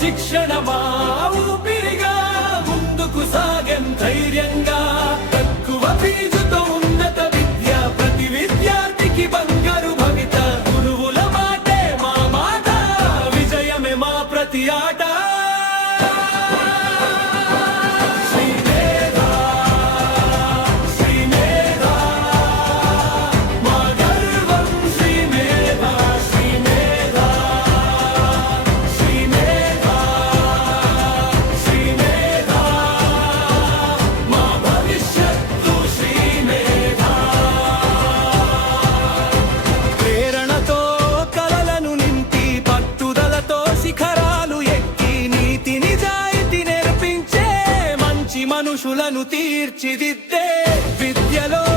శిక్షణ మా ఊపిరిగా ముందుకు సాగెం ధైర్యంగా తక్కువ ఫీజుతో ఉన్నత విద్య ప్రతి విద్యార్థికి బంగారు భవిత గురువుల మాటే మా మాట విజయమే మా ప్రతి ఆట మనుషులను తీర్చిదిద్దే విద్యలో